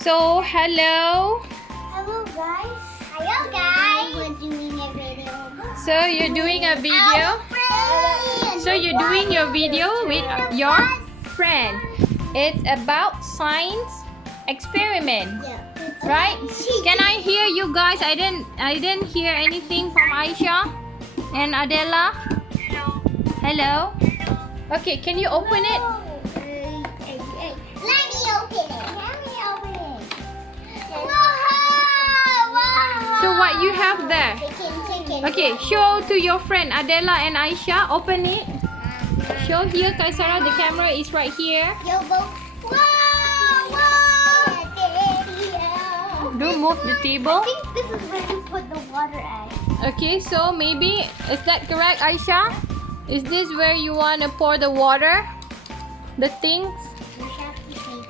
So, hello. Hello guys. Hello guys. We're doing a video. So, you're doing a video? So, you're doing your video with your friend. It's about science experiment. Yeah. Right? Can I hear you guys? I didn't hear anything from Aisha and Adela. Hello. Okay, can you open it? Let me open it. Wow! So what you have there? Chicken. Okay, show to your friend Adela and Aisha. Open it. Show here, Kaisara. The camera is right here. Yo, both. Wow! Don't move the table. I think this is where you put the water at. Okay, so maybe, is that correct, Aisha? Is this where you want to pour the water? The things? You have to say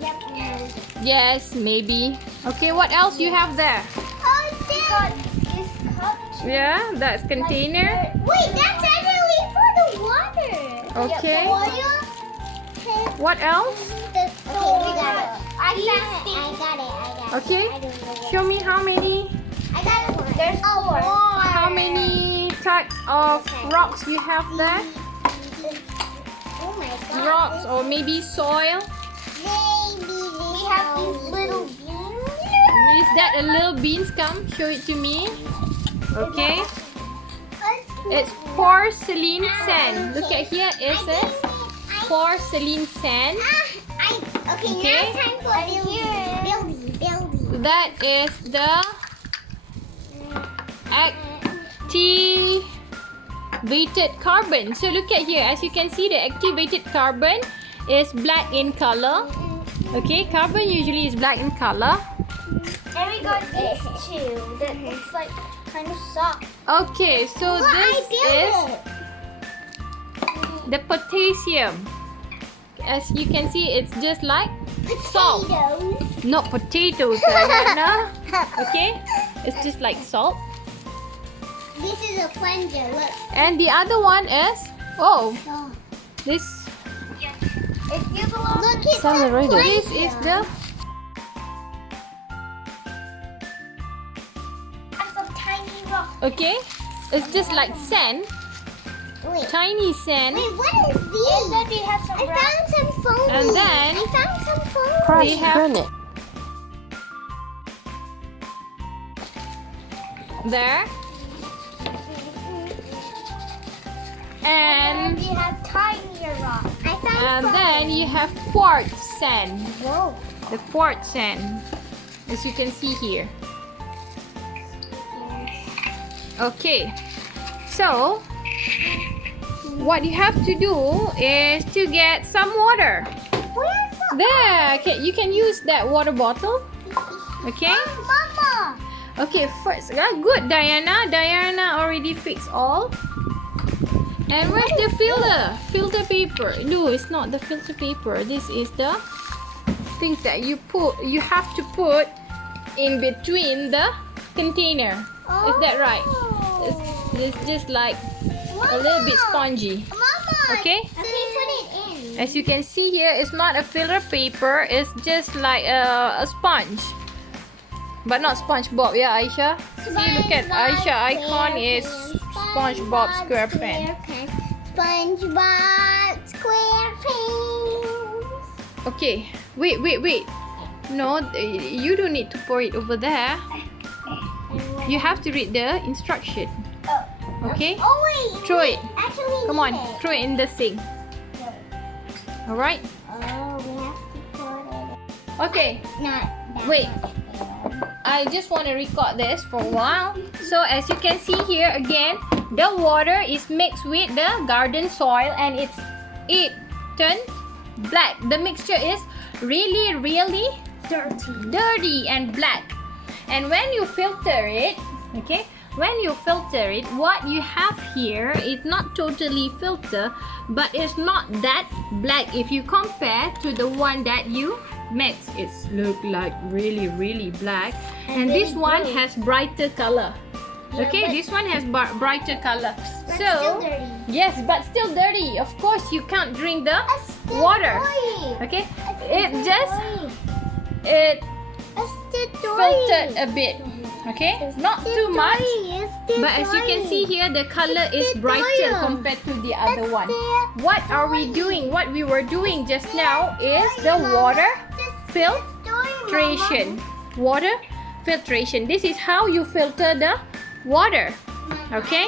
that. Yep. Yes, maybe. Okay, what else you have there? Oh, this cup. Yeah, that's container. Wait, that's actually for the water. Okay. Yeah, oil. What else? Okay, we got it. I got it. Okay. I don't know. Show me how many I got it. There's four. how many types of rocks you have there? Oh my god. Rocks or maybe soil? Maybe we have these little beans. Is that a little beans? Come, show it to me. Okay. It's porcelain sand. Look at here. It says porcelain sand. Okay, now time for building. That is the activated carbon. So look at here. As you can see, the activated carbon is black in color. Okay, carbon usually is black in color. And we got these two that looks like kind of soft. Okay, so this is the potassium. As you can see, it's just like salt. Potatoes. Not potatoes, Diana. Okay, it's just like salt. This is a plunger. Look. And the other one is this. It feels a little. Look, it's Some a already. plunger. This is the Some tiny rock. okay. It's just like sand, Wait. tiny sand. Wait, what is these? And then they have some. I found some foam. And then I found some foam. they have there. And you have tinier rocks. I found then you have quartz sand. Whoa. The quartz sand, as you can see here. Okay, so what you have to do is to get some water. Where's the There, okay, you can use that water bottle. Okay. Mama? Okay, first, good, Diana. Diana already fixed all. And where's the filter? Filter paper. No, it's not the filter paper. This is the things that you have to put in between the container. Is that right? It's just like a little bit spongy. Mama. Okay? Okay, put it in. As you can see here, it's not a filter paper. It's just like a sponge. But not SpongeBob, yeah, Aisha? See, look at Aisha icon is SpongeBob SquarePants. SpongeBob SquarePants. Okay, wait. No, you don't need to pour it over there. You have to read the instruction. Okay? Oh wait. Throw it. Actually, Come on, throw it in the sink. Alright? Oh, we have to put it. Okay, Not that wait. much. I just want to record this for a while. So as you can see here again, the water is mixed with the garden soil and it turned black. The mixture is really dirty and black. And when you filter it, okay, when you filter it, what you have here is not totally filtered, but it's not that black if you compare to the one that you mix. It's look like really black, and this one has brighter color. Yeah, Okay, but- this one has brighter color. But So still dirty. yes, but still dirty. Of course, you can't drink the That's still water. dirty. Okay, That's it still just dirty. it It's the filtered toy. a bit. Okay, It's not the too much. toy. It's the But as you can toy. see here, the color is the brighter toy. compared to the other It's one. the What are we doing? What we were doing just now is the water filtration. Water filtration. This is how you filter the water. Okay?